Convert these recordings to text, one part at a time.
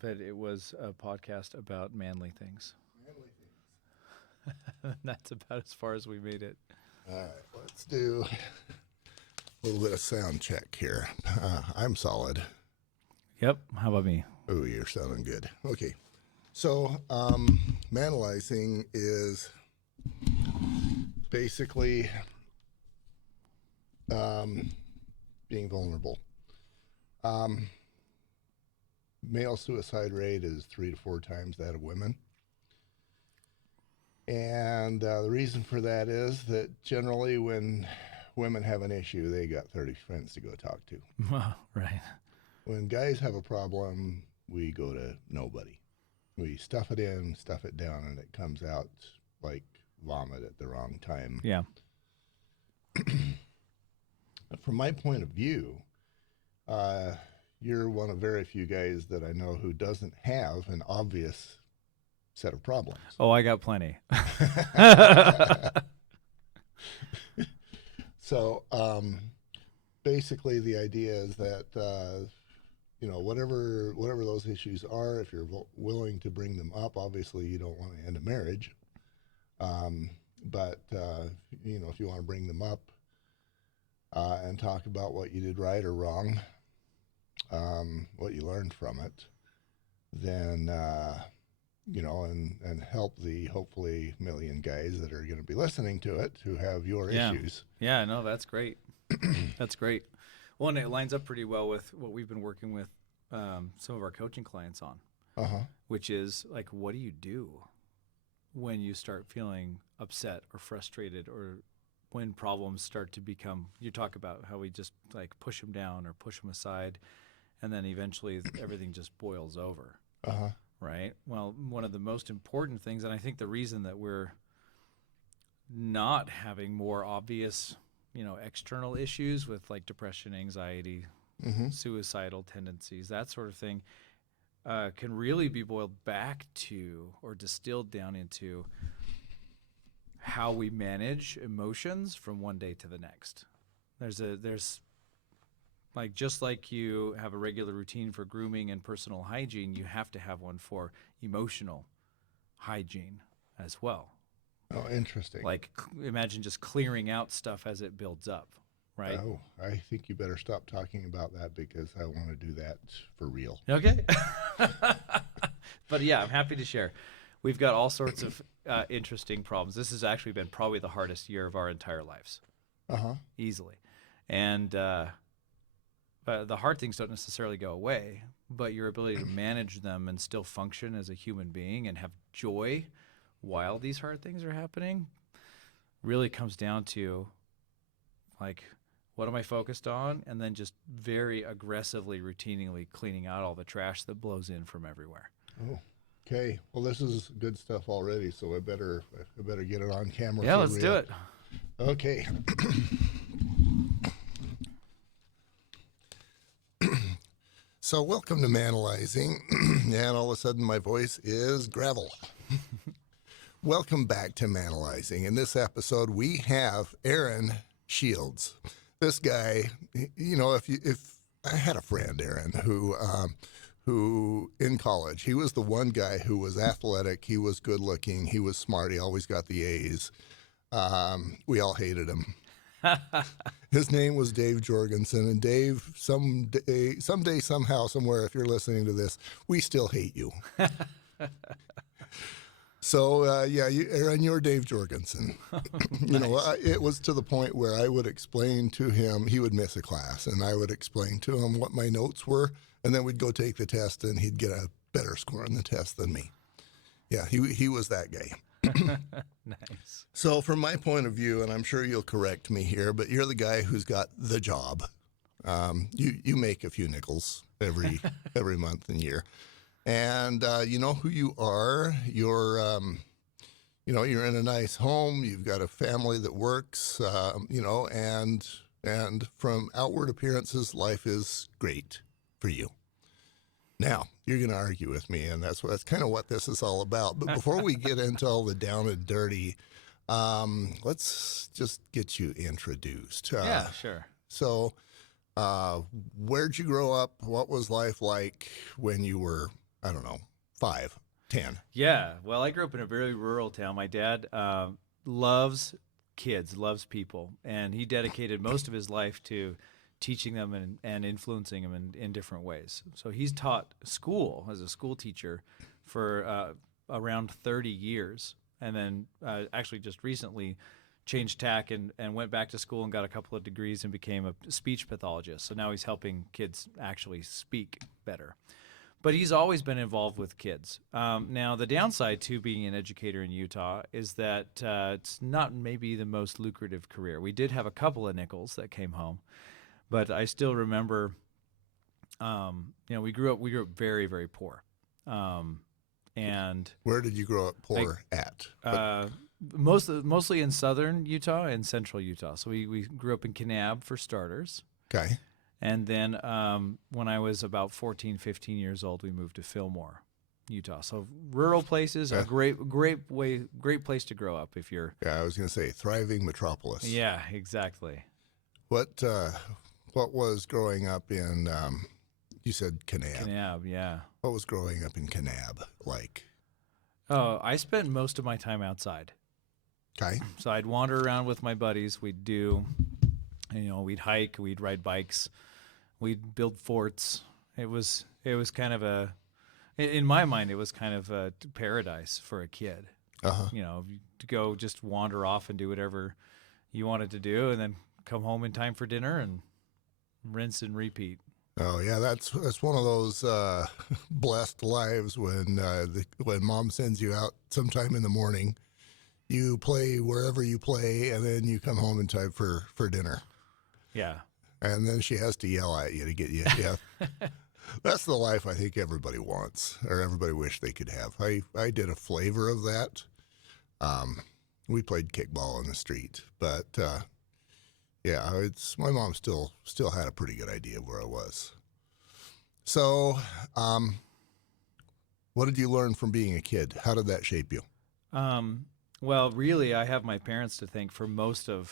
but it was a podcast about manly things. Manly things. That's about as far as we made it. All right, let's do a little bit of sound check here. I'm solid. Yep. How about me? Oh, you're sounding good. Okay. So, manalizing is basically being vulnerable. Um, Male suicide rate is 3 to 4 times that of women. And the reason for that is that generally when women have an issue, they got 30 friends to go talk to. Right. When guys have a problem, we go to nobody. We stuff it in, stuff it down, and it comes out like vomit at the wrong time. Yeah. From my point of view, you're one of very few guys that I know who doesn't have an obvious set of problems. Oh, I got plenty. So basically, the idea is that whatever those issues are, if you're willing to bring them up, obviously you don't want to end a marriage. But if you want to bring them up and talk about what you did right or wrong, what you learned from it, then and help the hopefully million guys that are going to be listening to it who have your issues. Yeah, no, that's great. That's great. Well, and it lines up pretty well with what we've been working with some of our coaching clients on, which is like, what do you do when you start feeling upset or frustrated, or when problems start to become, you talk about how we just like push them down or push them aside, and then eventually everything just boils over. Right? Well, one of the most important things, and I think the reason that we're not having more obvious, external issues with like depression, anxiety, suicidal tendencies, that sort of thing, can really be boiled back to or distilled down into how we manage emotions from one day to the next. There's like, just like you have a regular routine for grooming and personal hygiene, you have to have one for emotional hygiene as well. Oh, interesting. Like, imagine just clearing out stuff as it builds up, right? Oh, I think you better stop talking about that because I want to do that for real. Okay. But yeah, I'm happy to share. We've got all sorts of interesting problems. This has actually been probably the hardest year of our entire lives. Easily. And but the hard things don't necessarily go away, but your ability to manage them and still function as a human being and have joy while these hard things are happening really comes down to, like, what am I focused on? And then just very aggressively, routinely cleaning out all the trash that blows in from everywhere. Oh, okay. Well, this is good stuff already, so I better get it on camera. Yeah, let's do it. Okay. So welcome to Manalizing, and all of a sudden my voice is gravel. Welcome back to Manalizing. In this episode, we have Aaron Shields. This guy, if I had a friend, Aaron, who in college, he was the one guy who was athletic, he was good looking, he was smart, he always got the A's. We all hated him. His name was Dave Jorgensen, and Dave, someday, somehow, somewhere, if you're listening to this, we still hate you. So, Aaron, you're Dave Jorgensen. Nice. It was to the point where I would explain to him, he would miss a class, and I would explain to him what my notes were, and then we'd go take the test, and he'd get a better score on the test than me. Yeah, he was that guy. Nice. So from my point of view, and I'm sure you'll correct me here, but you're the guy who's got the job. You make a few nickels every month and year, and you know who you are. You're you're in a nice home. You've got a family that works. And from outward appearances, life is great for you. Now, you're going to argue with me, and that's kind of what this is all about. But before we get into all the down and dirty, let's just get you introduced. Yeah, sure. So, where'd you grow up? What was life like when you were I don't know, 5, 10. Yeah. Well, I grew up in a very rural town. My dad loves kids, loves people, and he dedicated most of his life to teaching them and influencing them in different ways. So he's taught school as a school teacher for around 30 years, and then actually just recently changed tack and went back to school and got a couple of degrees and became a speech pathologist. So now he's helping kids actually speak better. But he's always been involved with kids. Now, the downside to being an educator in Utah is that it's not maybe the most lucrative career. We did have a couple of nickels that came home, but I still remember, we grew up very, very poor. And where did you grow up poor at? Mostly in southern Utah and central Utah. So we grew up in Kanab for starters. Okay. And then when I was about 14, 15 years old, we moved to Fillmore, Utah. So rural places, a great place to grow up if you're. Yeah, I was going to say thriving metropolis. Yeah, exactly. What was growing up in? You said Kanab. Kanab, yeah. What was growing up in Kanab like? Oh, I spent most of my time outside. Okay. So I'd wander around with my buddies. We'd hike, we'd ride bikes, we'd build forts. It was kind of in my mind, it was kind of a paradise for a kid. Uh-huh. To go just wander off and do whatever you wanted to do, and then come home in time for dinner and rinse and repeat. Oh yeah, that's one of those blessed lives when mom sends you out sometime in the morning. You play wherever you play, and then you come home in time for dinner. Yeah. And then she has to yell at you to get you. Yeah. That's the life I think everybody wants, or everybody wish they could have. I did a flavor of that. We played kickball in the street, but yeah, my mom still had a pretty good idea of where I was. So, what did you learn from being a kid? How did that shape you? Well, really, I have my parents to thank for most of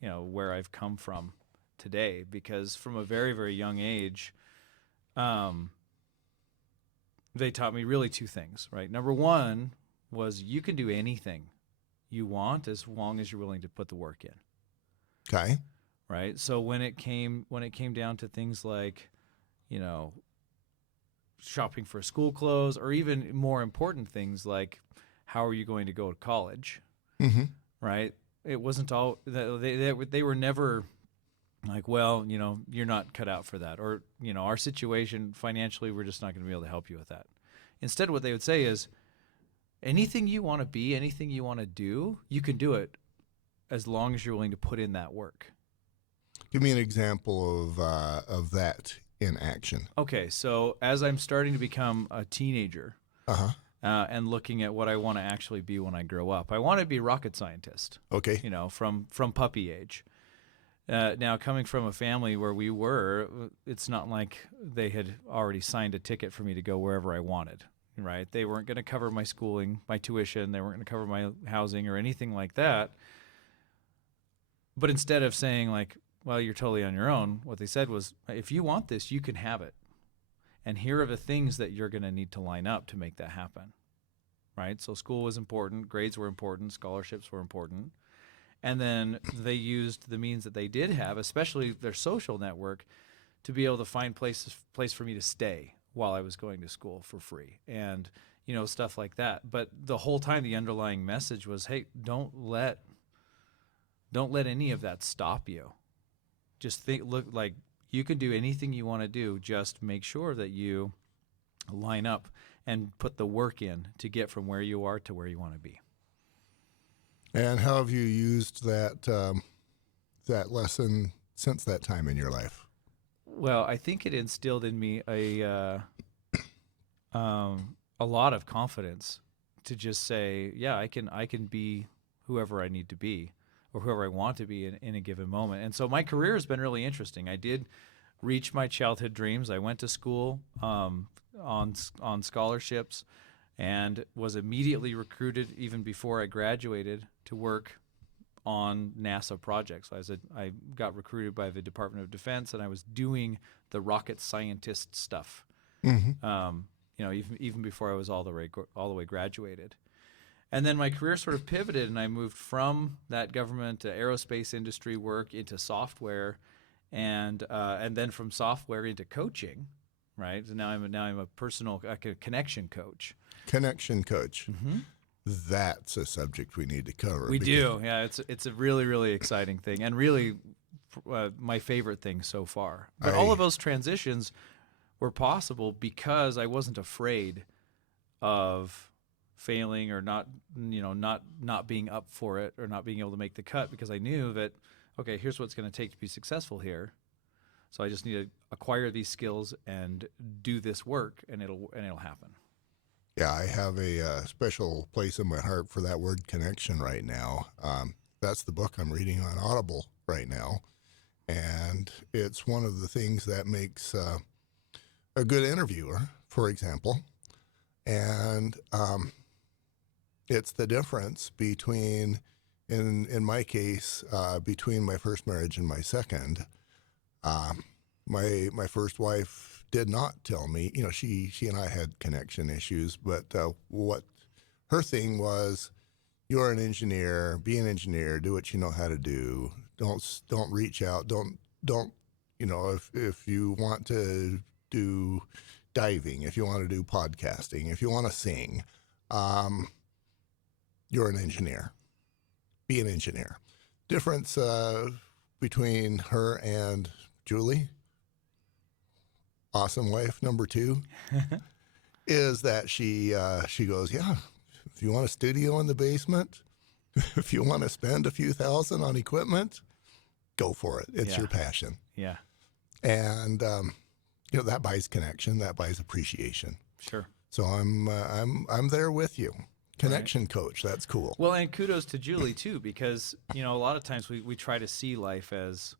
where I've come from today, because from a very, very young age, they taught me really two things, right? Number one was you can do anything you want as long as you're willing to put the work in. Okay. Right. So when it came down to things like, shopping for school clothes, or even more important things like how are you going to go to college? Mm-hmm. Right. It wasn't all they were never like, well, you're not cut out for that, or our situation financially, we're just not going to be able to help you with that. Instead, what they would say is, anything you want to be, anything you want to do, you can do it as long as you're willing to put in that work. Give me an example of that in action. Okay, so as I'm starting to become a teenager, and looking at what I want to actually be when I grow up, I want to be a rocket scientist. Okay. From puppy age. Now, coming from a family where we were, it's not like they had already signed a ticket for me to go wherever I wanted, right? They weren't going to cover my schooling, my tuition. They weren't going to cover my housing or anything like that. But instead of saying like, well, you're totally on your own, what they said was, if you want this, you can have it. And here are the things that you're going to need to line up to make that happen, right? So school was important, grades were important, scholarships were important. And then they used the means that they did have, especially their social network, to be able to find place for me to stay while I was going to school for free, and stuff like that. But the whole time, the underlying message was, hey, don't let any of that stop you. Just look like you can do anything you want to do. Just make sure that you line up and put the work in to get from where you are to where you want to be. And how have you used that lesson since that time in your life? Well, I think it instilled in me a lot of confidence to just say, yeah, I can be whoever I need to be, or whoever I want to be in a given moment. And so my career has been really interesting. I did reach my childhood dreams. I went to school on scholarships, and was immediately recruited even before I graduated to work on NASA projects. I got recruited by the Department of Defense, and I was doing the rocket scientist stuff. Mm-hmm. even before I was all the way graduated. And then my career sort of pivoted, and I moved from that government to aerospace industry work into software, and then from software into coaching, right? So now I'm a personal connection coach. Connection coach. Mm-hmm. That's a subject we need to cover. We do, yeah. It's a really, really exciting thing, and really my favorite thing so far. But all of those transitions were possible because I wasn't afraid of failing or not being up for it or not being able to make the cut, because I knew that, okay, here's what it's going to take to be successful here. So I just need to acquire these skills and do this work, and it'll happen. Yeah, I have a special place in my heart for that word connection right now. That's the book I'm reading on Audible right now, and it's one of the things that makes a good interviewer, for example, and it's the difference between, in my case, between my first marriage and my second. My first wife did not tell me, she and I had connection issues, but what her thing was, you're an engineer, be an engineer, do what you know how to do. Don't reach out. Don't, if you want to do diving, if you want to do podcasting, if you want to sing, you're an engineer. Be an engineer. Difference between her and Julie, awesome wife number 2, is that she goes, yeah, if you want a studio in the basement, if you want to spend a few thousand on equipment, go for it. It's your passion. Yeah. And that buys connection, that buys appreciation. Sure. So I'm there with you. Connection coach, that's cool. Well, and kudos to Julie too, because a lot of times we try to see life as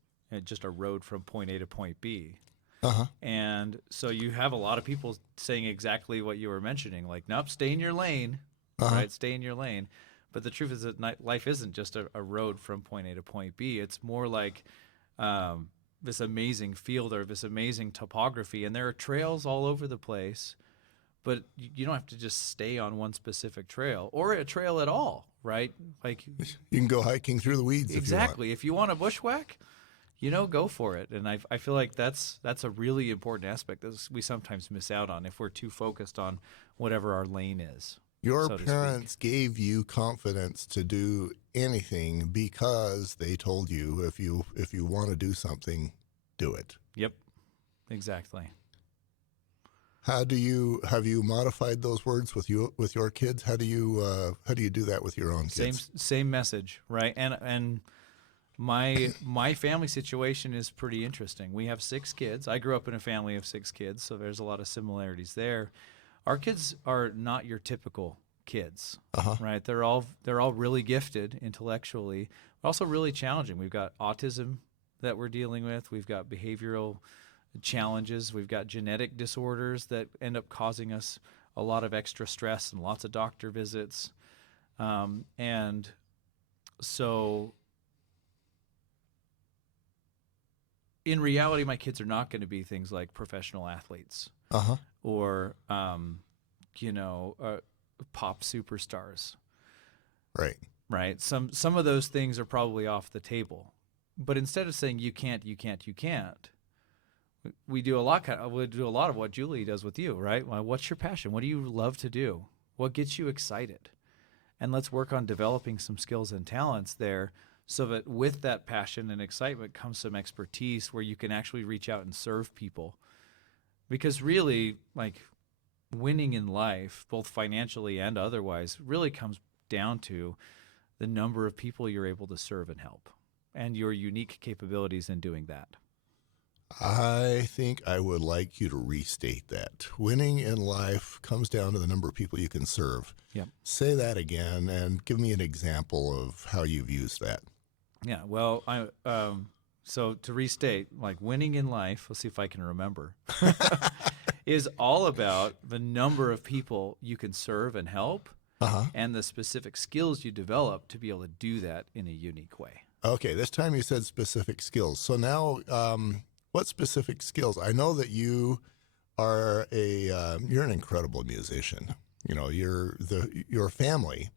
just a road from point A to point B. Uh-huh. And so you have a lot of people saying exactly what you were mentioning, like, nope, stay in your lane, right? Stay in your lane. But the truth is that life isn't just a road from point A to point B. It's more like this amazing field or this amazing topography, and there are trails all over the place, but you don't have to just stay on one specific trail or a trail at all, right? Like, you can go hiking through the weeds. Exactly. If you want a bushwhack, go for it. And I feel like that's a really important aspect that we sometimes miss out on if we're too focused on whatever our lane is. Your parents gave you confidence to do anything because they told you if you want to do something, do it. Yep, exactly. Have you modified those words with your kids? How do you do that with your own kids? Same message, right? And my family situation is pretty interesting. We have 6 kids. I grew up in a family of 6 kids, so there's a lot of similarities there. Our kids are not your typical kids, right? They're all really gifted intellectually, but also really challenging. We've got autism that we're dealing with. We've got behavioral challenges. We've got genetic disorders that end up causing us a lot of extra stress and lots of doctor visits. And so in reality, my kids are not going to be things like professional athletes or, pop superstars. Right. Right. Some of those things are probably off the table. But instead of saying you can't, we do a lot of what Julie does with you, right? Well, what's your passion? What do you love to do? What gets you excited? And let's work on developing some skills and talents there so that with that passion and excitement comes some expertise where you can actually reach out and serve people. Because really, like, winning in life, both financially and otherwise, really comes down to the number of people you're able to serve and help and your unique capabilities in doing that. I think I would like you to restate that. Winning in life comes down to the number of people you can serve. Yep. Say that again and give me an example of how you've used that. Yeah, well, so to restate, like, winning in life, let's see if I can remember, is all about the number of people you can serve and help and the specific skills you develop to be able to do that in a unique way. Okay, this time you said specific skills. So now, what specific skills? I know that you are you're an incredible musician. You know, your family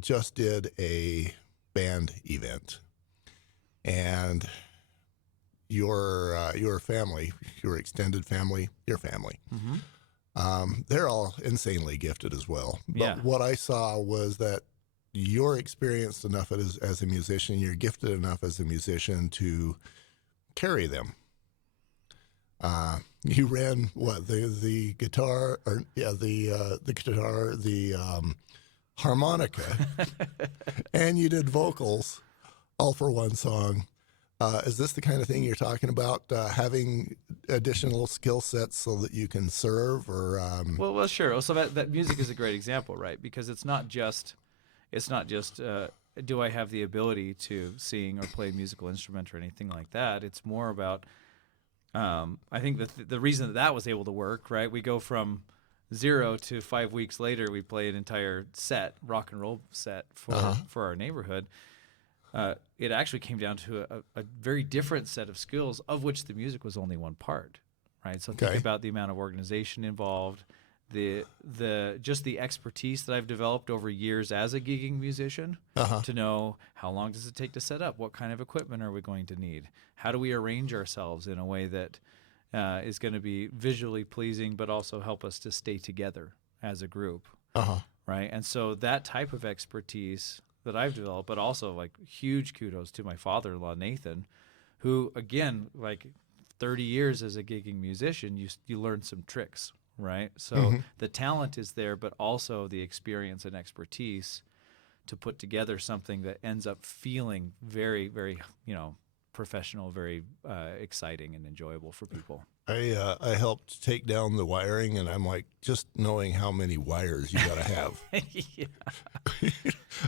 just did a band event, and your family, your extended family, your family, they're all insanely gifted as well. Yeah. But what I saw was that you're experienced enough as a musician, you're gifted enough as a musician to carry them. You ran the guitar, or the guitar, the harmonica, and you did vocals, all for one song. Is this the kind of thing you're talking about? Having additional skill sets so that you can serve, or Well, sure. So that music is a great example, right? Because it's not just do I have the ability to sing or play a musical instrument or anything like that. It's more about I think the reason that was able to work, right? We go from 0 to 5 weeks later, we play an entire set, rock and roll set for our neighborhood. It actually came down to a very different set of skills, of which the music was only one part, right? So think about the amount of organization involved, just the expertise that I've developed over years as a gigging musician to know how long does it take to set up, what kind of equipment are we going to need, how do we arrange ourselves in a way that is going to be visually pleasing but also help us to stay together as a group, right? And so that type of expertise that I've developed, but also like huge kudos to my father-in-law Nathan, who again, like 30 years as a gigging musician, you learn some tricks, right? So the talent is there, but also the experience and expertise to put together something that ends up feeling very, very, professional, very exciting and enjoyable for people. I helped take down the wiring, and I'm like, just knowing how many wires you got to have,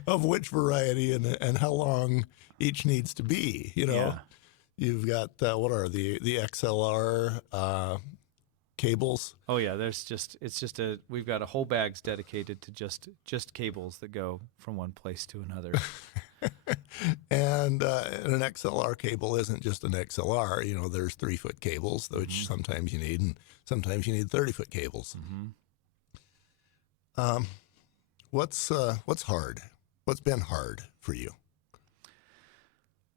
of which variety and how long each needs to be. You've got what are the XLR cables? Oh yeah, we've got a whole bags dedicated to just cables that go from one place to another. And an XLR cable isn't just an XLR. There's 3-foot cables, which sometimes you need, and sometimes you need 30-foot cables. What's hard? What's been hard for you?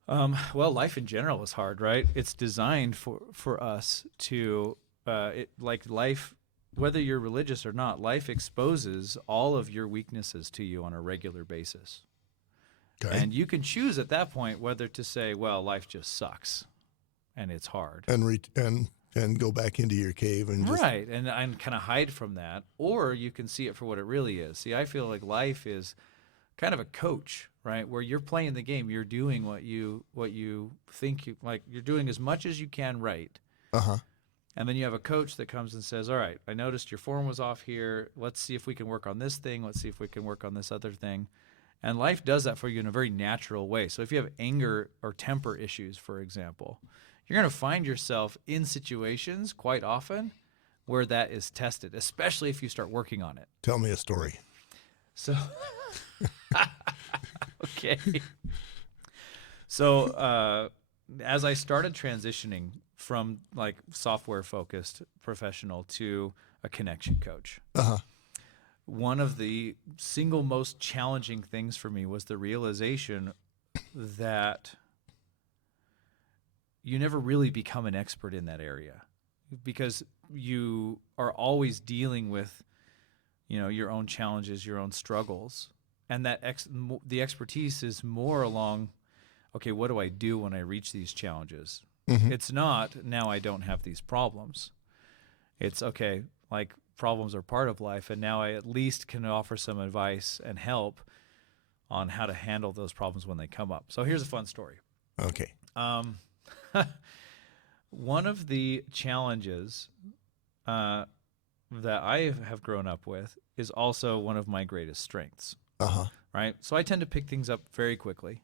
Well, life in general is hard, right? It's designed for us to, life, whether you're religious or not, life exposes all of your weaknesses to you on a regular basis. Okay. And you can choose at that point whether to say, well, life just sucks and it's hard. And go back into your cave and just... Right, and kind of hide from that. Or you can see it for what it really is. See, I feel like life is kind of a coach, right? Where you're playing the game, you're doing what you think you like. You're doing as much as you can right. And then you have a coach that comes and says, all right, I noticed your form was off here. Let's see if we can work on this thing. Let's see if we can work on this other thing. And life does that for you in a very natural way. So if you have anger or temper issues, for example, you're going to find yourself in situations quite often where that is tested, especially if you start working on it. Tell me a story. So, okay. So as I started transitioning from like software-focused professional to a connection coach, one of the single most challenging things for me was the realization that you never really become an expert in that area because you are always dealing with, your own challenges, your own struggles. And that the expertise is more along, okay, what do I do when I reach these challenges? It's not, now I don't have these problems. It's, okay, like, problems are part of life, and now I at least can offer some advice and help on how to handle those problems when they come up. So here's a fun story. Okay. One of the challenges that I have grown up with is also one of my greatest strengths. Right? So I tend to pick things up very quickly,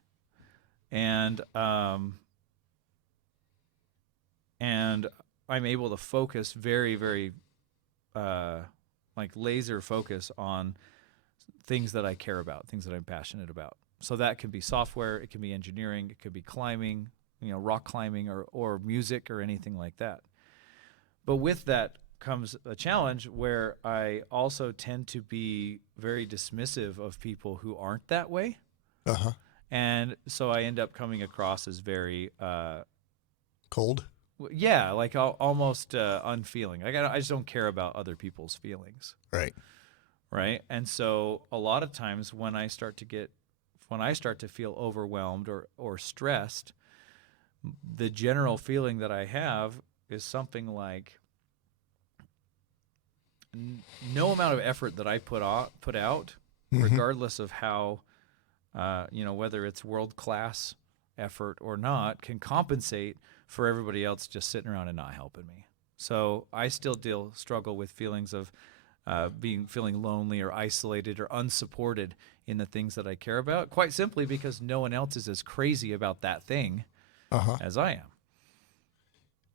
and I'm able to focus very, very laser focus on things that I care about, things that I'm passionate about. So that can be software, it can be engineering, it could be climbing, rock climbing or music or anything like that. But with that comes a challenge where I also tend to be very dismissive of people who aren't that way. Uh-huh. And so I end up coming across as very, Cold? yeah, like almost unfeeling. Like I just don't care about other people's feelings. Right. Right. And so a lot of times when I start to feel overwhelmed or stressed, the general feeling that I have is something like no amount of effort that I put out, Mm-hmm. regardless of how, whether it's world-class effort or not, can compensate for everybody else just sitting around and not helping me. So I still struggle with feelings of feeling lonely or isolated or unsupported in the things that I care about, quite simply because no one else is as crazy about that thing Uh-huh. as I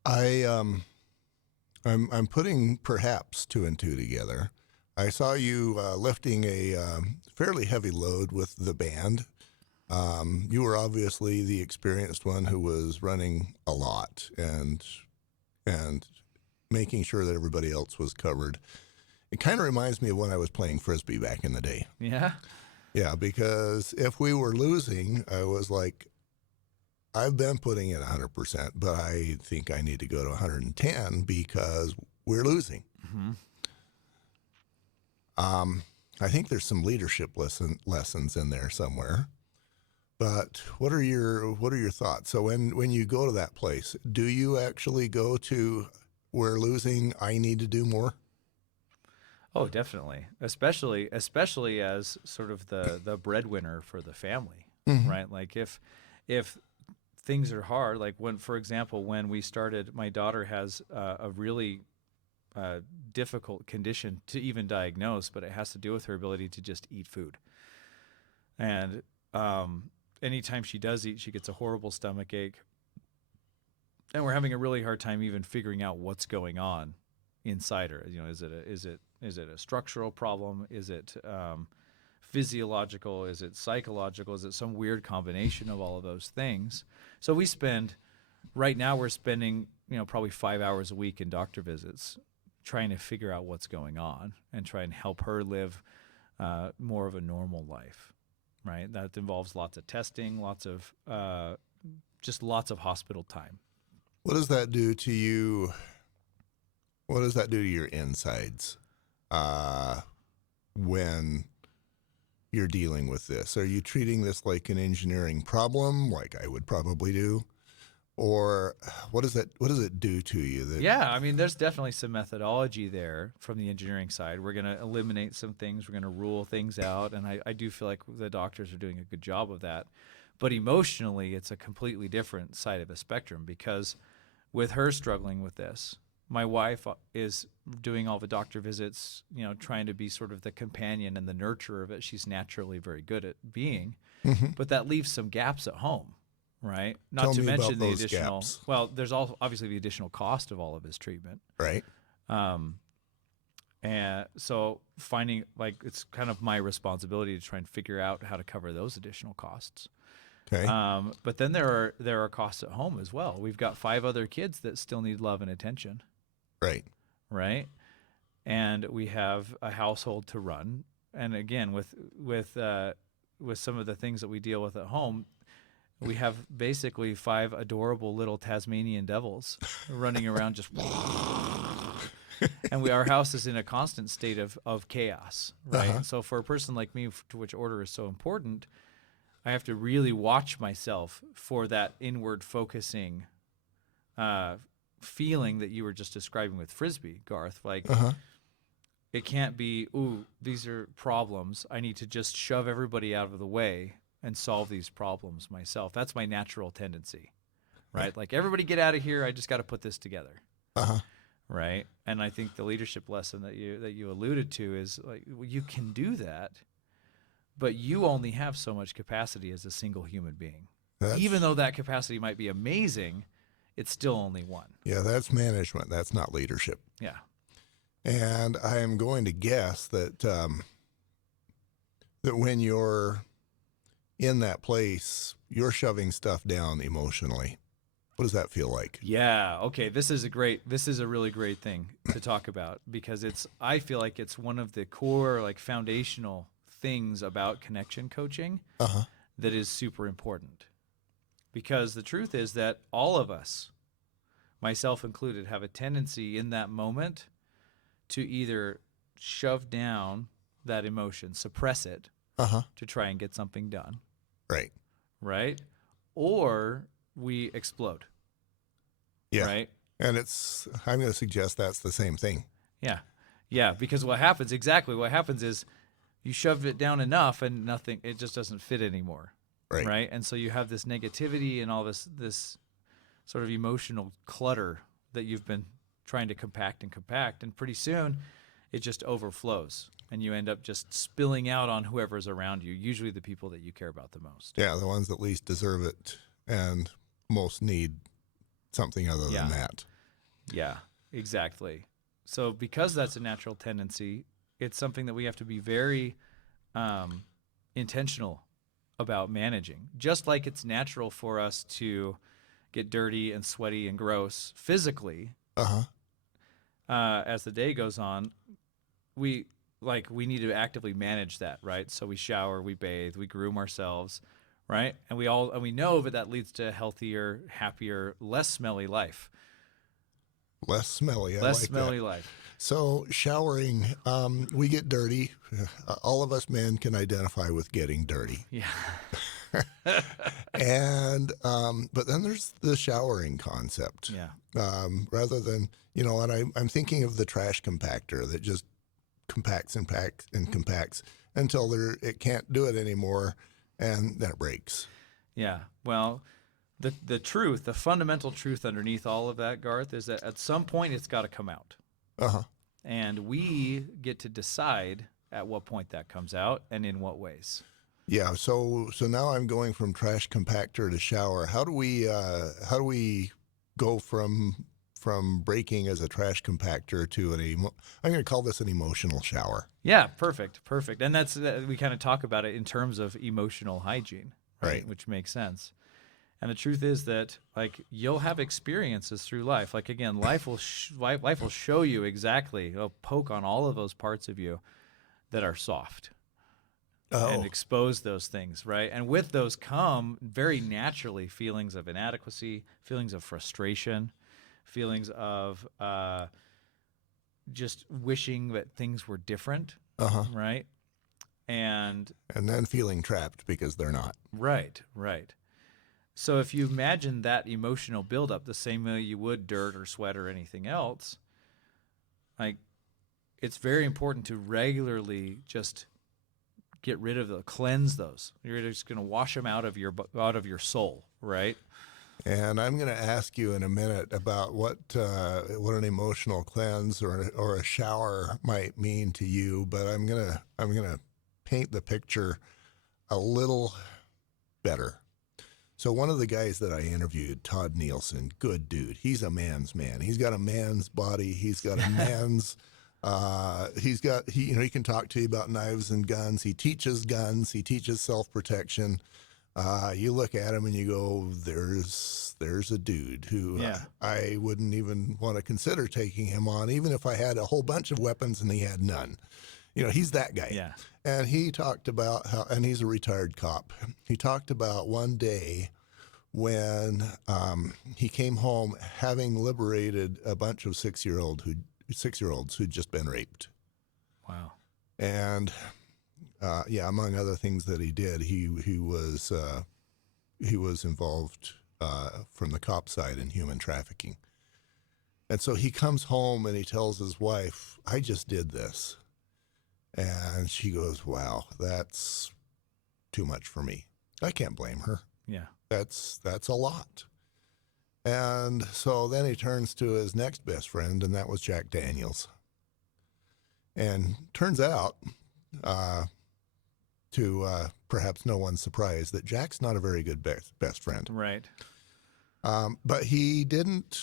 am. I'm putting perhaps two and two together. I saw you lifting a fairly heavy load with the band. You were obviously the experienced one who was running a lot and making sure that everybody else was covered. It kind of reminds me of when I was playing Frisbee back in the day. Yeah. Yeah, because if we were losing, I was like, I've been putting in 100%, but I think I need to go to 110 because we're losing. Mm-hmm. I think there's some leadership lessons in there somewhere. But what are your thoughts? So when you go to that place, do you actually go to we're losing, I need to do more? Oh, definitely. Especially as sort of the breadwinner for the family, Mm-hmm. right? Like if things are hard, like for example, when we started, my daughter has a really difficult condition to even diagnose, but it has to do with her ability to just eat food. And anytime she does eat, she gets a horrible stomach ache. And we're having a really hard time even figuring out what's going on inside her. Is it a structural problem? Is it physiological? Is it psychological? Is it some weird combination of all of those things? So right now we're spending, probably 5 hours a week in doctor visits trying to figure out what's going on and try and help her live more of a normal life, right? That involves lots of testing, lots of hospital time. What does that do to you? What does that do to your insides when you're dealing with this? Are you treating this like an engineering problem, like I would probably do? Or what does it do to you? Yeah, I mean, there's definitely some methodology there from the engineering side. We're going to eliminate some things. We're going to rule things out. And I do feel like the doctors are doing a good job of that. But emotionally, it's a completely different side of a spectrum because with her struggling with this, my wife is doing all the doctor visits, trying to be sort of the companion and the nurturer of it. She's naturally very good at being, Mm-hmm. but that leaves some gaps at home, right? Not Tell to me mention about the those additional, gaps. well, there's also obviously the additional cost of all of his treatment. Right. And so finding, like, it's kind of my responsibility to try and figure out how to cover those additional costs. Okay. But then there are costs at home as well. We've got 5 other kids that still need love and attention. Right. Right. And we have a household to run. And again, with some of the things that we deal with at home, we have basically 5 adorable little Tasmanian devils running around just and our house is in a constant state of chaos, right? Uh-huh. So for a person like me, to which order is so important, I have to really watch myself for that inward focusing feeling that you were just describing with Frisbee, Garth. Like, Uh-huh. it can't be, ooh, these are problems. I need to just shove everybody out of the way and solve these problems myself. That's my natural tendency, right? Like, everybody get out of here. I just got to put this together. Uh-huh. Right. And I think the leadership lesson that you alluded to is like, well, you can do that, but you only have so much capacity as a single human being. Even though that capacity might be amazing, it's still only one. Yeah, that's management. That's not leadership. Yeah. And I am going to guess that that when you're in that place, you're shoving stuff down emotionally. What does that feel like? Yeah. Okay. This is a really great thing to talk about because I feel like it's one of the core, like foundational things about connection coaching that is super important. Because the truth is that all of us, myself included, have a tendency in that moment to either shove down that emotion, suppress it to try and get something done. Right. Right. Or we explode. Yeah. Right. And I'm going to suggest that's the same thing. Yeah. Yeah. Because what happens is you shove it down enough and it just doesn't fit anymore. Right. Right. And so you have this negativity and all this sort of emotional clutter that you've been trying to compact. And pretty soon it just overflows and you end up just spilling out on whoever's around you, usually the people that you care about the most. Yeah. The ones that least deserve it and most need something other than that. Yeah, exactly. So because that's a natural tendency, it's something that we have to be very intentional about managing. Just like it's natural for us to get dirty and sweaty and gross physically as the day goes on, we need to actively manage that, right? So we shower, we bathe, we groom ourselves, right? And we know that leads to a healthier, happier, less smelly life. Less smelly. Less smelly life. So showering, we get dirty. All of us men can identify with getting dirty. Yeah. And but then there's the showering concept. Yeah. Rather than, and I'm thinking of the trash compactor that just compacts and packs and compacts until it can't do it anymore, and then it breaks. Yeah. Well, the fundamental truth underneath all of that, Garth, is that at some point it's got to come out. And we get to decide at what point that comes out and in what ways. Yeah. So now I'm going from trash compactor to shower. How do we go from breaking as a trash compactor to I'm going to call this an emotional shower. Yeah. Perfect. And we kind of talk about it in terms of emotional hygiene, right? Which makes sense. And the truth is that, like, you'll have experiences through life. Like, again, life will show you exactly, it'll poke on all of those parts of you that are soft and expose those things, right? And with those come very naturally feelings of inadequacy, feelings of frustration, feelings of just wishing that things were different, right? And then feeling trapped because they're not. Right. So if you imagine that emotional buildup the same way you would dirt or sweat or anything else, like, it's very important to regularly just get rid of cleanse those. You're just going to wash them out of your soul, right? And I'm going to ask you in a minute about what an emotional cleanse or a shower might mean to you, but I'm gonna paint the picture a little better. So one of the guys that I interviewed, Todd Nielsen, good dude. He's a man's man. He's got a man's body. He's got a man's. He can talk to you about knives and guns. He teaches guns. He teaches self-protection. You look at him and you go, there's a dude who I wouldn't even want to consider taking him on, even if I had a whole bunch of weapons and he had none. He's that guy. Yeah. And he talked about and he's a retired cop. He talked about one day when he came home having liberated a bunch of 6-year-olds who'd just been raped. Wow. And among other things that he did, he was involved from the cop side in human trafficking. And so he comes home and he tells his wife, "I just did this." And she goes, "Wow, that's too much for me." I can't blame her. Yeah. That's a lot. And so then he turns to his next best friend, and that was Jack Daniels. And turns out, to perhaps no one's surprise, that Jack's not a very good best friend. Right. But he didn't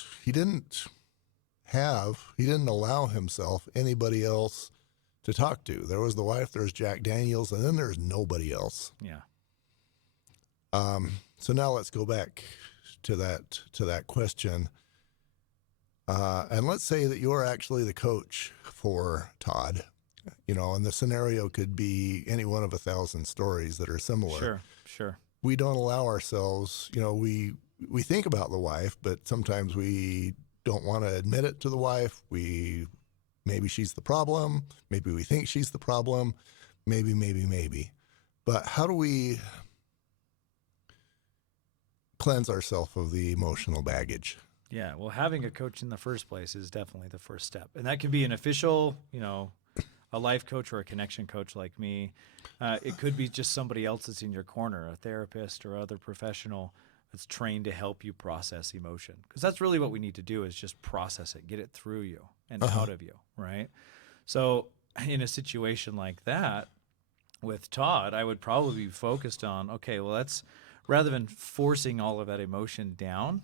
allow himself anybody else to talk to. There was the wife, there's Jack Daniels, and then there's nobody else. Yeah. So now let's go back to that question. And let's say that you're actually the coach for Todd, and the scenario could be any one of 1,000 stories that are similar. Sure. We don't allow ourselves, we think about the wife, but sometimes we don't want to admit it to the wife. Maybe she's the problem. Maybe we think she's the problem. Maybe. But how do we cleanse ourselves of the emotional baggage? Yeah, well, having a coach in the first place is definitely the first step. And that can be an official, a life coach or a connection coach like me. It could be just somebody else that's in your corner, a therapist or other professional that's trained to help you process emotion. Because that's really what we need to do, is just process it, get it through you and out of you, right? So in a situation like that with Todd, I would probably be focused on, okay, well, rather than forcing all of that emotion down,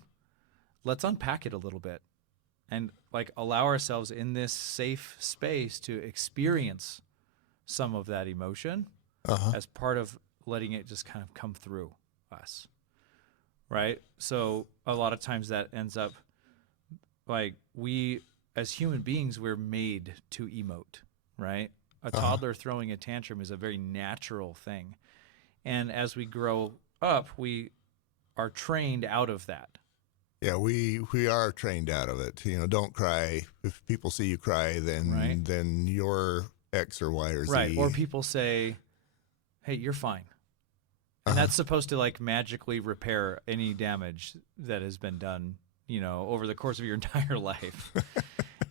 let's unpack it a little bit and allow ourselves in this safe space to experience some of that emotion as part of letting it just kind of come through us, right? So a lot of times that ends up we as human beings, we're made to emote, right? A toddler throwing a tantrum is a very natural thing. And as we grow up, we are trained out of that. Yeah, we are trained out of it. Don't cry. If people see you cry, then you're X or Y or Z. Right. Or people say, hey, you're fine. And that's supposed to magically repair any damage that has been done, over the course of your entire life.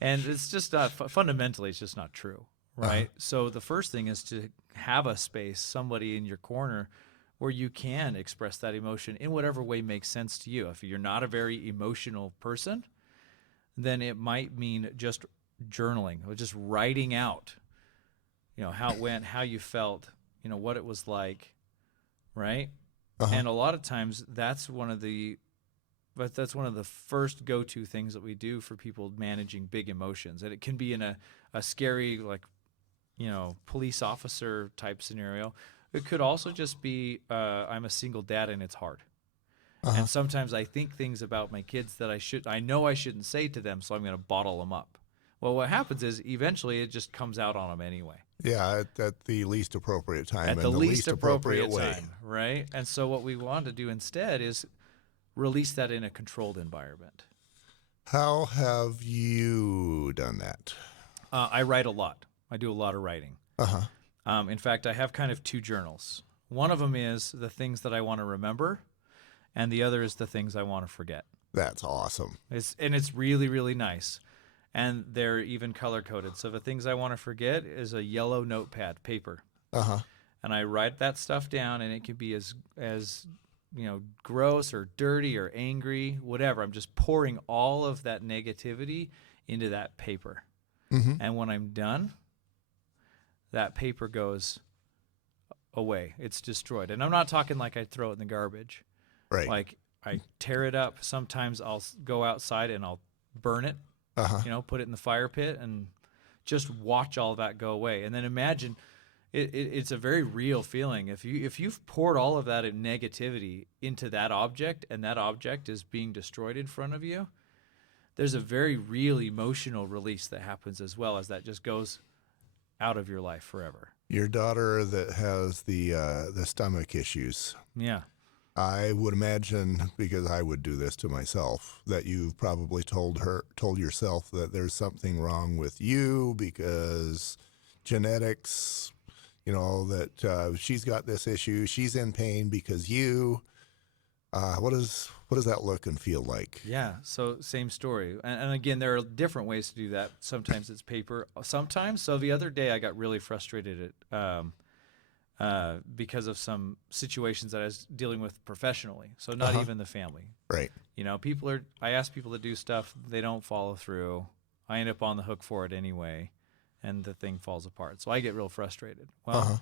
And it's just not, fundamentally, it's just not true. Right. So the first thing is to have a space, somebody in your corner where you can express that emotion in whatever way makes sense to you. If you're not a very emotional person, then it might mean just journaling or just writing out, how it went, how you felt, what it was like, right? And a lot of times that's one of the first go-to things that we do for people managing big emotions. And it can be in a scary, police officer type scenario. It could also just be, I'm a single dad and it's hard. And sometimes I think things about my kids that I know I shouldn't say to them, so I'm going to bottle them up. Well, what happens is eventually it just comes out on them anyway. Yeah, at the least appropriate time. At the least appropriate time, right? And so what we want to do instead is release that in a controlled environment. How have you done that? I write a lot. I do a lot of writing. In fact, I have kind of two journals. One of them is the things that I want to remember, and the other is the things I want to forget. That's awesome. It's really, really nice. And they're even color-coded. So the things I want to forget is a yellow notepad, paper. And I write that stuff down, and it can be as gross or dirty or angry, whatever. I'm just pouring all of that negativity into that paper. And when I'm done, that paper goes away. It's destroyed. And I'm not talking like I throw it in the garbage. Right. I tear it up. Sometimes I'll go outside and I'll burn it, put it in the fire pit and just watch all that go away. And then imagine it's a very real feeling. If you've poured all of that negativity into that object and that object is being destroyed in front of you, there's a very real emotional release that happens as well, as that just goes out of your life forever. Your daughter that has the stomach issues. Yeah. I would imagine, because I would do this to myself, that you've probably told yourself that there's something wrong with you because genetics, that she's got this issue, she's in pain because you. What does that look and feel like? Yeah, so same story. And again, there are different ways to do that. Sometimes it's paper. Sometimes, so the other day I got really frustrated at because of some situations that I was dealing with professionally. So not even the family. Right. I ask people to do stuff, they don't follow through. I end up on the hook for it anyway, and the thing falls apart. So I get real frustrated. Well,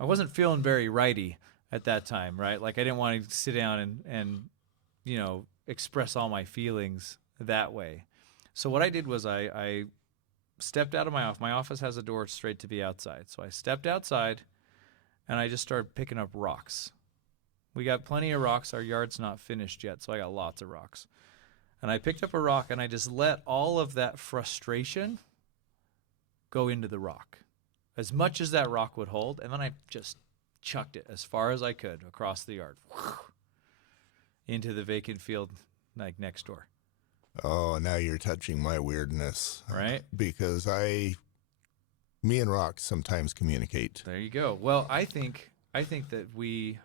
I wasn't feeling very righty at that time, right? I didn't want to sit down and express all my feelings that way. So what I did was I stepped out of my office. My office has a door straight to the outside. So I stepped outside and I just started picking up rocks We got plenty of rocks. Our yard's not finished yet, so I got lots of rocks. And I picked up a rock, and I just let all of that frustration go into the rock, as much as that rock would hold, and then I just chucked it as far as I could across the yard, into the vacant field like next door. Oh, now you're touching my weirdness. Right? Because me and rocks sometimes communicate. There you go. Well, I think that we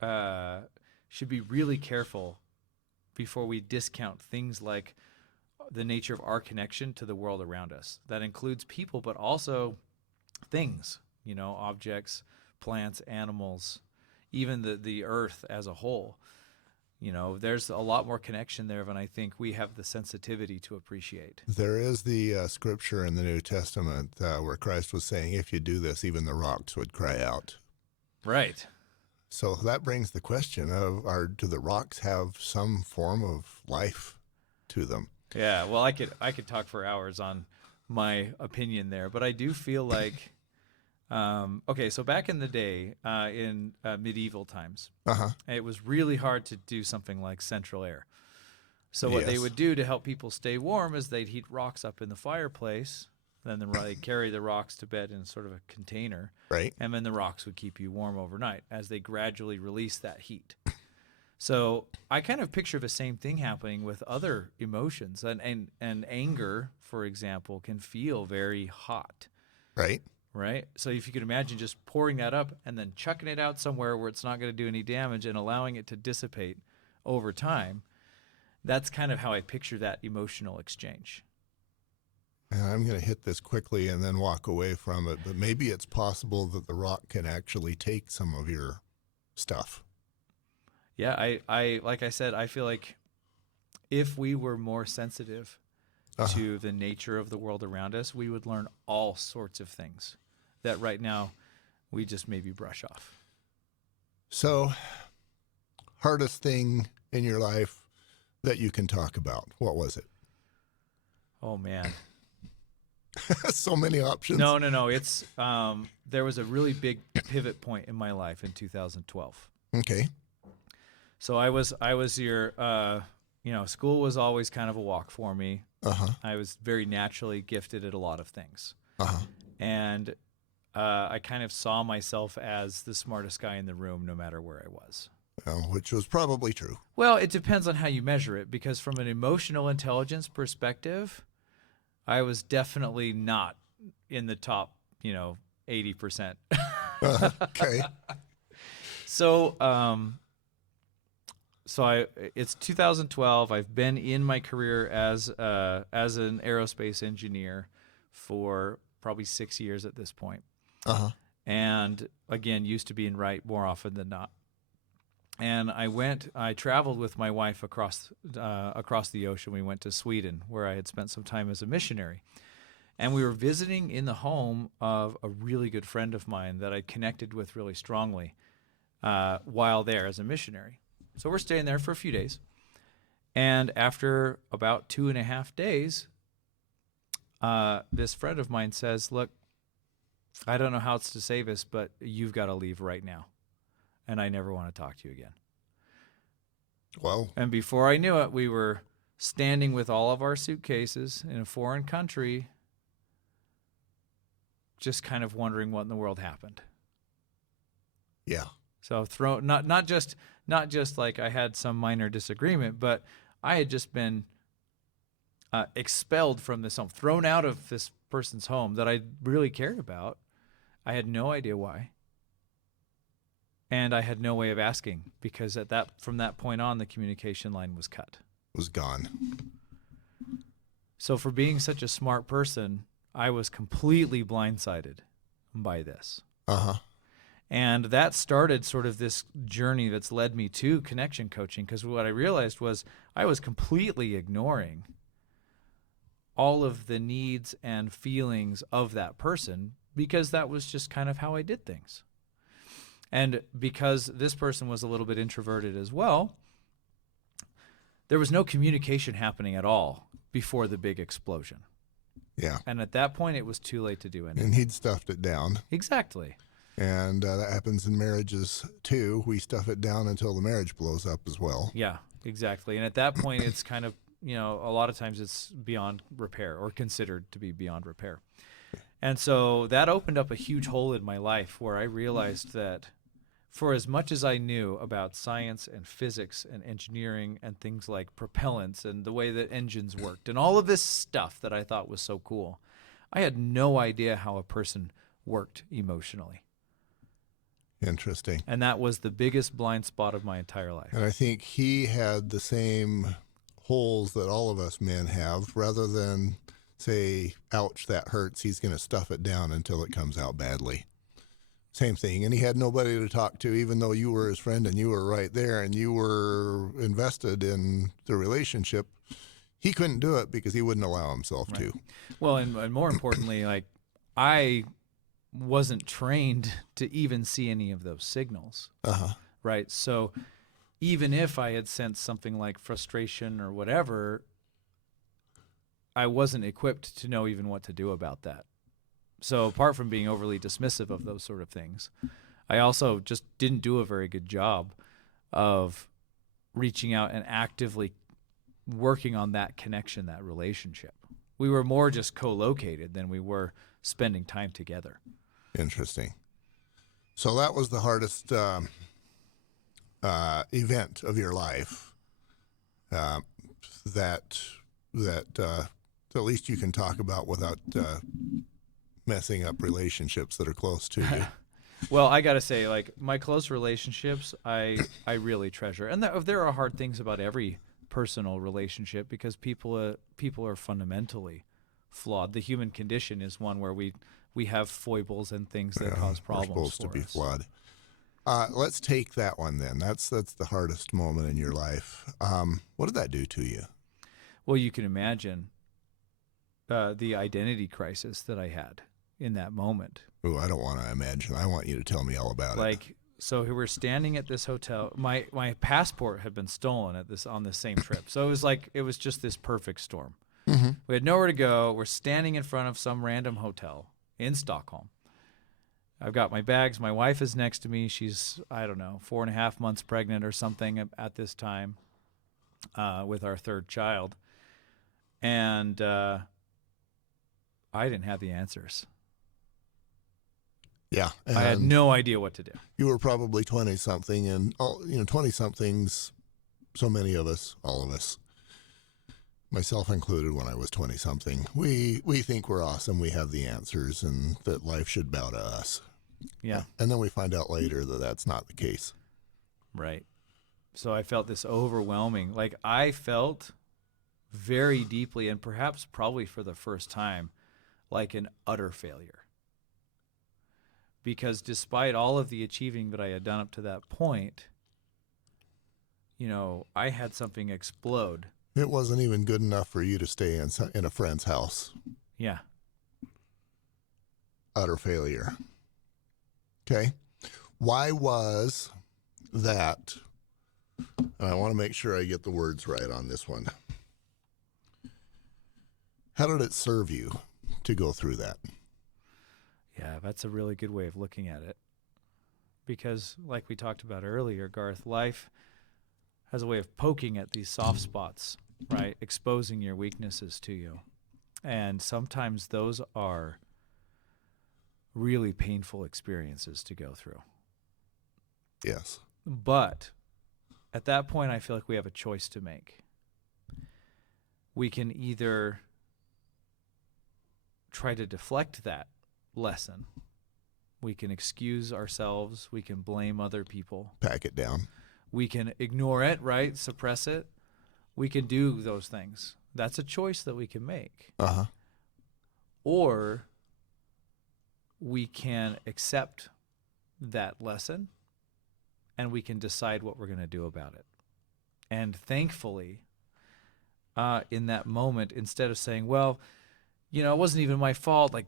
should be really careful before we discount things like the nature of our connection to the world around us. That includes people, but also things, objects, plants, animals, even the earth as a whole. There's a lot more connection there than I think we have the sensitivity to appreciate. There is the scripture in the New Testament where Christ was saying, if you do this, even the rocks would cry out. Right. So that brings the question of, do the rocks have some form of life to them? Yeah, well, I could talk for hours on my opinion there, but I do feel like, okay, so back in the day, in medieval times, it was really hard to do something like central air. So what they would do to help people stay warm is they'd heat rocks up in the fireplace, then they'd carry the rocks to bed in sort of a container, right? And then the rocks would keep you warm overnight as they gradually release that heat. So I kind of picture the same thing happening with other emotions, and anger, for example, can feel very hot. Right. Right? So if you could imagine just pouring that up and then chucking it out somewhere where it's not going to do any damage and allowing it to dissipate over time, that's kind of how I picture that emotional exchange. And I'm going to hit this quickly and then walk away from it, but maybe it's possible that the rock can actually take some of your stuff. Yeah, I like I said, I feel like if we were more sensitive to the nature of the world around us, we would learn all sorts of things that right now we just maybe brush off. So, hardest thing in your life that you can talk about, what was it? Oh, man. So many options. No. It's there was a really big pivot point in my life in 2012. Okay. So I was your school was always kind of a walk for me. I was very naturally gifted at a lot of things. And I kind of saw myself as the smartest guy in the room no matter where I was. Well, which was probably true. Well, it depends on how you measure it, because from an emotional intelligence perspective, I was definitely not in the top, 80%. Okay. So, it's 2012. I've been in my career as an aerospace engineer for probably 6 years at this point. And again, used to being right more often than not. And I traveled with my wife across the ocean. We went to Sweden, where I had spent some time as a missionary. And we were visiting in the home of a really good friend of mine that I connected with really strongly while there as a missionary. So we're staying there for a few days. And after about 2.5 days, this friend of mine says, "Look, I don't know how else to say this, but you've got to leave right now. And I never want to talk to you again." Well, and before I knew it, we were standing with all of our suitcases in a foreign country, just kind of wondering what in the world happened. Yeah. So not just like I had some minor disagreement, but I had just been expelled from this home, thrown out of this person's home that I really cared about. I had no idea why. And I had no way of asking, because from that point on, the communication line was cut. Was gone. So for being such a smart person, I was completely blindsided by this. And that started sort of this journey that's led me to connection coaching, because what I realized was I was completely ignoring all of the needs and feelings of that person, because that was just kind of how I did things. And because this person was a little bit introverted as well, there was no communication happening at all before the big explosion. Yeah. And at that point, it was too late to do anything. And he'd stuffed it down. Exactly. And that happens in marriages too. We stuff it down until the marriage blows up as well. Yeah, exactly. And at that point, it's kind of, a lot of times it's beyond repair or considered to be beyond repair. And so that opened up a huge hole in my life where I realized that for as much as I knew about science and physics and engineering and things like propellants and the way that engines worked and all of this stuff that I thought was so cool, I had no idea how a person worked emotionally. Interesting. And that was the biggest blind spot of my entire life. And I think he had the same holes that all of us men have. Rather than say, ouch, that hurts, he's going to stuff it down until it comes out badly. Same thing. And he had nobody to talk to, even though you were his friend and you were right there and you were invested in the relationship. He couldn't do it because he wouldn't allow himself to. Well, and more importantly, like, I wasn't trained to even see any of those signals. Right. So even if I had sensed something like frustration or whatever, I wasn't equipped to know even what to do about that. So apart from being overly dismissive of those sort of things, I also just didn't do a very good job of reaching out and actively working on that connection, that relationship. We were more just co-located than we were spending time together. Interesting. So that was the hardest event of your life that at least you can talk about without messing up relationships that are close to you. Well, I got to say, like, my close relationships, I really treasure. And there are hard things about every personal relationship because people are fundamentally flawed. The human condition is one where we have foibles and things that cause problems. We're supposed to be flawed. Let's take that one then. That's the hardest moment in your life. What did that do to you? Well, you can imagine the identity crisis that I had in that moment. Oh, I don't want to imagine. I want you to tell me all about it. Like, so we were standing at this hotel. My passport had been stolen on this same trip. So it was just this perfect storm. Mm-hmm. We had nowhere to go. We're standing in front of some random hotel in Stockholm. I've got my bags. My wife is next to me. She's, I don't know, 4.5 months pregnant or something at this time with our third child. And I didn't have the answers. Yeah. I had no idea what to do. You were probably 20-something, and 20-somethings, so many of us, all of us, myself included when I was 20-something, we think we're awesome, we have the answers, and that life should bow to us. Yeah. And then we find out later that that's not the case. Right. So I felt this overwhelming, like I felt very deeply, and perhaps probably for the first time, like an utter failure. Because despite all of the achieving that I had done up to that point, I had something explode. It wasn't even good enough for you to stay in a friend's house. Yeah. Utter failure. Okay. Why was that? I want to make sure I get the words right on this one. How did it serve you to go through that? Yeah, that's a really good way of looking at it. Because like we talked about earlier, Garth, life has a way of poking at these soft spots, right? Exposing your weaknesses to you. And sometimes those are really painful experiences to go through. Yes. But at that point, I feel like we have a choice to make. We can either try to deflect that lesson. We can excuse ourselves. We can blame other people. Pack it down. We can ignore it, right? Suppress it. We can do those things. That's a choice that we can make. Uh-huh. Or we can accept that lesson and we can decide what we're going to do about it. And thankfully, in that moment, instead of saying, well, it wasn't even my fault, like,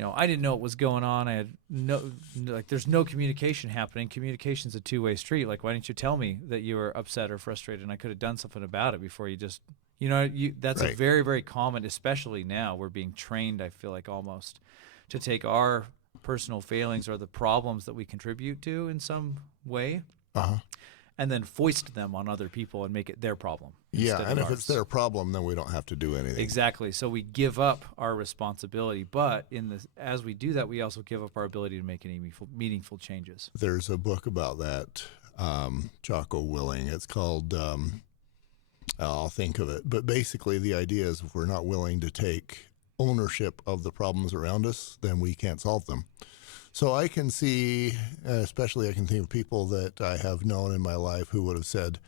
I didn't know what was going on. I had there's no communication happening. Communication's a two-way street. Like, why didn't you tell me that you were upset or frustrated and I could have done something about it before you just, that's right. A very, very common, especially now we're being trained, I feel like almost, to take our personal failings or the problems that we contribute to in some way, and then foist them on other people and make it their problem. Yeah, and if ours. it's their problem, then we don't have to do anything. Exactly. So we give up our responsibility, but as we do that, we also give up our ability to make any meaningful changes. There's a book about that, Jocko Willing. It's called, I'll think of it. But basically the idea is if we're not willing to take ownership of the problems around us, then we can't solve them. So I can see, especially I can think of people that I have known in my life who would have said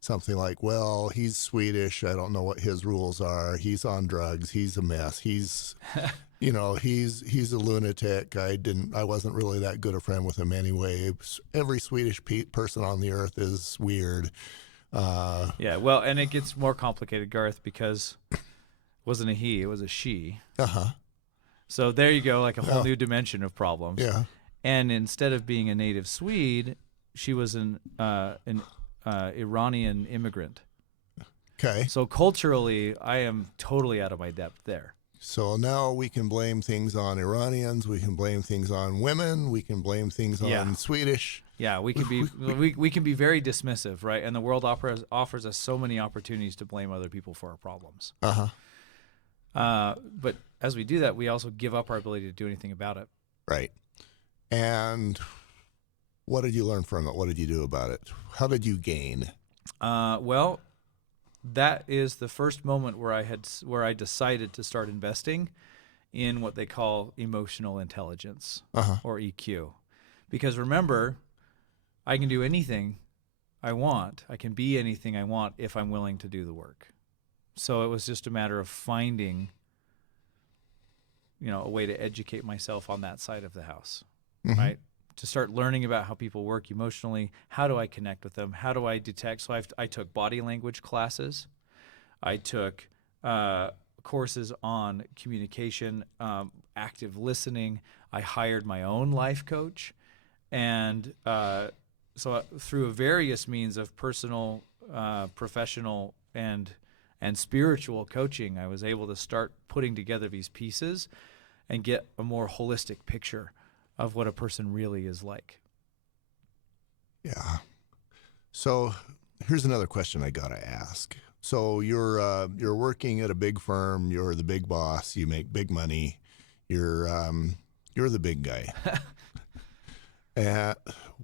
something like, well, he's Swedish. I don't know what his rules are. He's on drugs. He's a mess. He's, he's a lunatic. I wasn't really that good a friend with him anyway. Every Swedish person on the earth is weird. Yeah, well, and it gets more complicated, Garth, because it wasn't a he, it was a she. So there you go, like a whole new dimension of problems. Yeah. And instead of being a native Swede, she was an Iranian immigrant. Okay. So culturally, I am totally out of my depth there. So now we can blame things on Iranians. We can blame things on women. We can blame things on Swedish. Yeah, we can be we can be very dismissive, right? And the world offers us so many opportunities to blame other people for our problems. But as we do that, we also give up our ability to do anything about it. Right. And what did you learn from it? What did you do about it? How did you gain? Well, that is the first moment where I decided to start investing in what they call emotional intelligence or EQ. Because remember, I can do anything I want. I can be anything I want if I'm willing to do the work. So it was just a matter of finding, a way to educate myself on that side of the house, right? To start learning about how people work emotionally. How do I connect with them? How do I detect? So I took body language classes. I took courses on communication, active listening. I hired my own life coach. And so through various means of personal, professional, and spiritual coaching, I was able to start putting together these pieces and get a more holistic picture of what a person really is like. Yeah. So here's another question I gotta ask. So you're working at a big firm. You're the big boss. You make big money. You're the big guy.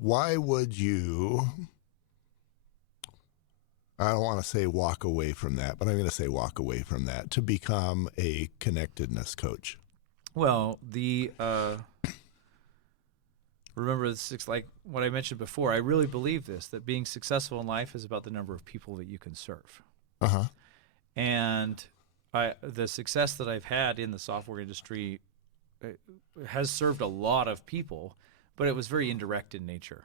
Why would you? I don't want to say walk away from that, but I'm going to say walk away from that to become a connectedness coach. Well, remember, this, like what I mentioned before, I really believe that being successful in life is about the number of people that you can serve. And the success that I've had in the software industry has served a lot of people, but it was very indirect in nature.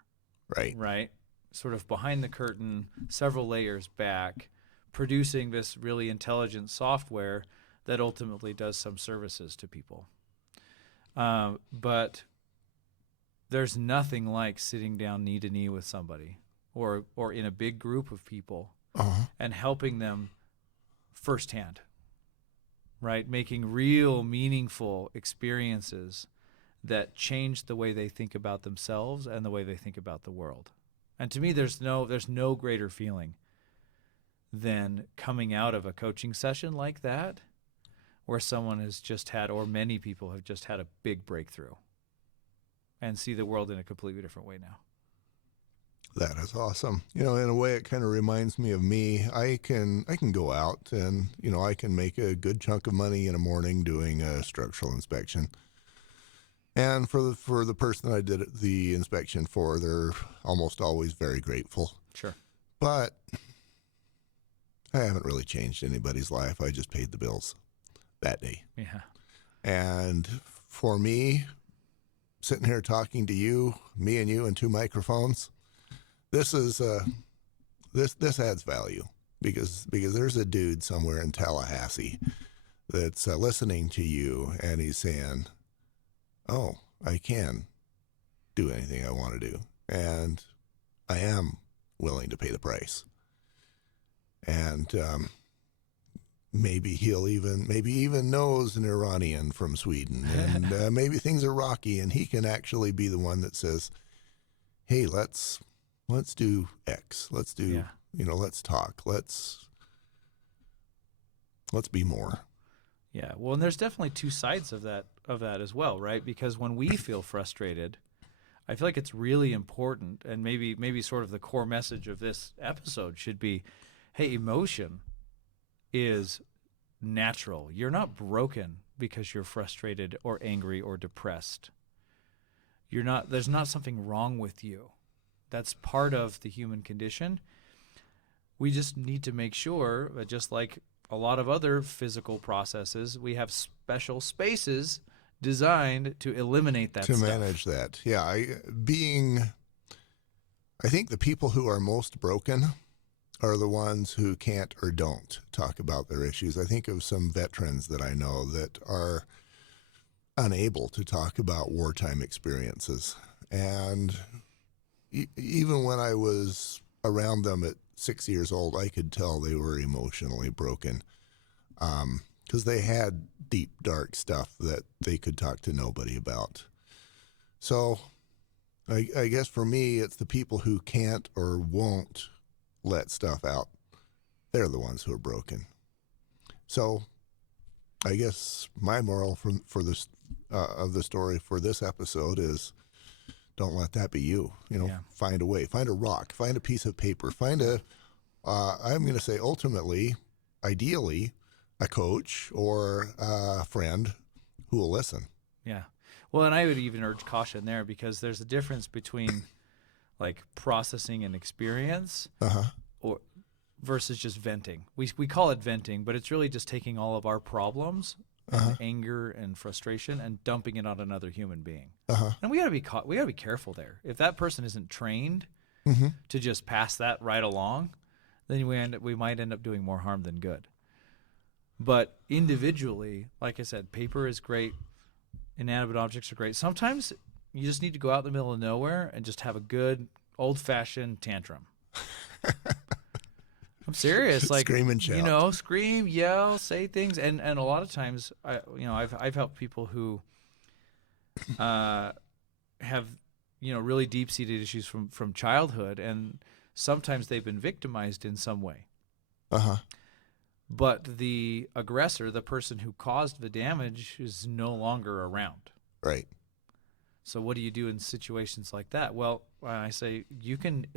Right? Sort of behind the curtain, several layers back, producing this really intelligent software that ultimately does some services to people. But there's nothing like sitting down knee to knee with somebody or in a big group of people and helping them firsthand, right? Making real meaningful experiences that change the way they think about themselves and the way they think about the world. And to me, there's no greater feeling than coming out of a coaching session like that, where someone has just had, or many people have just had, a big breakthrough and see the world in a completely different way now. That is awesome. In a way, it kind of reminds me of me. I can go out and, I can make a good chunk of money in a morning doing a structural inspection. And for the person that I did the inspection for, they're almost always very grateful. Sure. But I haven't really changed anybody's life. I just paid the bills that day. Yeah. And for me, sitting here talking to you, me and you and two microphones, this is this adds value because there's a dude somewhere in Tallahassee that's listening to you and he's saying, oh, I can do anything I want to do. And I am willing to pay the price. And maybe maybe even knows an Iranian from Sweden, and maybe things are rocky, and he can actually be the one that says, "Hey, let's do X. Let's do Yeah. let's talk. Let's be more." Yeah. Well, and there's definitely two sides of that as well, right? Because when we feel frustrated, I feel like it's really important, and maybe sort of the core message of this episode should be, hey, emotion is natural. You're not broken because you're frustrated or angry or depressed. There's not something wrong with you. That's part of the human condition. We just need to make sure that, just like a lot of other physical processes, we have special spaces designed to eliminate that to stuff. manage that. Yeah, I think the people who are most broken are the ones who can't or don't talk about their issues. I think of some veterans that I know that are unable to talk about wartime experiences. And even when I was around them at 6 years old, I could tell they were emotionally broken, because they had deep, dark stuff that they could talk to nobody about. So I guess for me, it's the people who can't or won't let stuff out. They're the ones who are broken. So I guess my moral for this of the story for this episode is, don't let that be you. Yeah. Find a way, find a rock, find a piece of paper, find I'm going to say ultimately, ideally, a coach or a friend who will listen. Yeah. Well, and I would even urge caution there, because there's a difference between like processing an experience or versus just venting. We call it venting, but it's really just taking all of our problems and anger and frustration and dumping it on another human being. And we got to be careful there. If that person isn't trained to just pass that right along, then we might end up doing more harm than good. But individually, like I said, paper is great. Inanimate objects are great. Sometimes you just need to go out in the middle of nowhere and just have a good old-fashioned tantrum. I'm serious. Like, scream and shout. Scream, yell, say things, and a lot of times, I've helped people who have really deep-seated issues from childhood, and sometimes they've been victimized in some way. But the aggressor, the person who caused the damage, is no longer around. Right. So what do you do in situations like that? Well, I say you can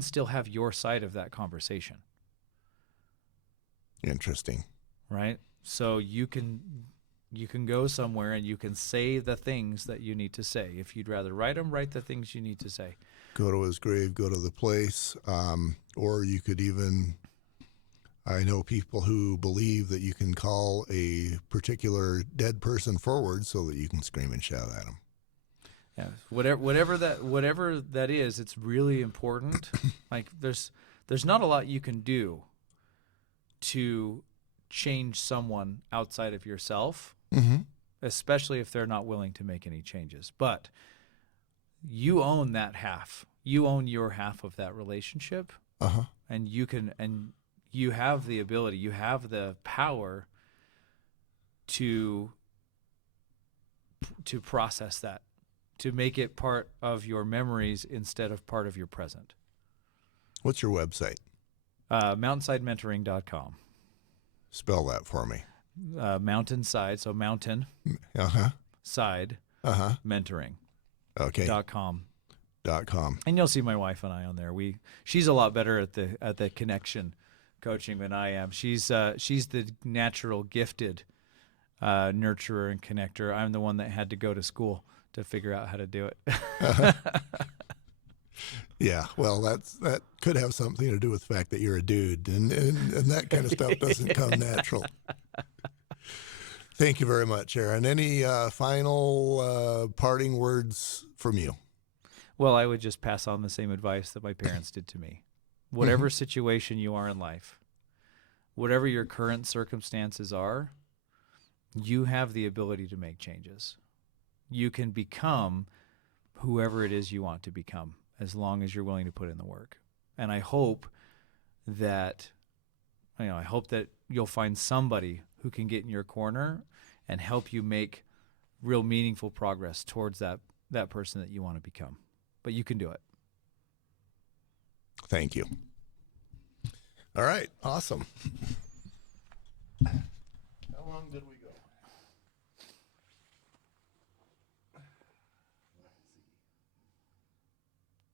still have your side of that conversation. Interesting. Right? So you can go somewhere and you can say the things that you need to say. If you'd rather write them, write the things you need to say. Go to his grave, go to the place, or you could even, I know people who believe that you can call a particular dead person forward so that you can scream and shout at them. Yeah, whatever that is, it's really important. Like there's not a lot you can do to change someone outside of yourself, especially if they're not willing to make any changes. But you own that half. You own your half of that relationship, and you have the ability, you have the power to process that, to make it part of your memories instead of part of your present. What's your website? Mountainsidementoring.com. Spell that for me. Mountainside, so mountain side mentoring. Okay. .com. .com. And you'll see my wife and I on there. She's a lot better at the connection coaching than I am. She's the natural gifted nurturer and connector. I'm the one that had to go to school to figure out how to do it. Yeah, well, that could have something to do with the fact that you're a dude, and that kind of stuff doesn't come natural. Thank you very much, Aaron. Any final parting words from you? Well, I would just pass on the same advice that my parents did to me. Whatever situation you are in life, whatever your current circumstances are, you have the ability to make changes. You can become whoever it is you want to become, as long as you're willing to put in the work. And I hope that I hope that you'll find somebody who can get in your corner and help you make real meaningful progress towards that person that you want to become. But you can do it. Thank you. All right. Awesome.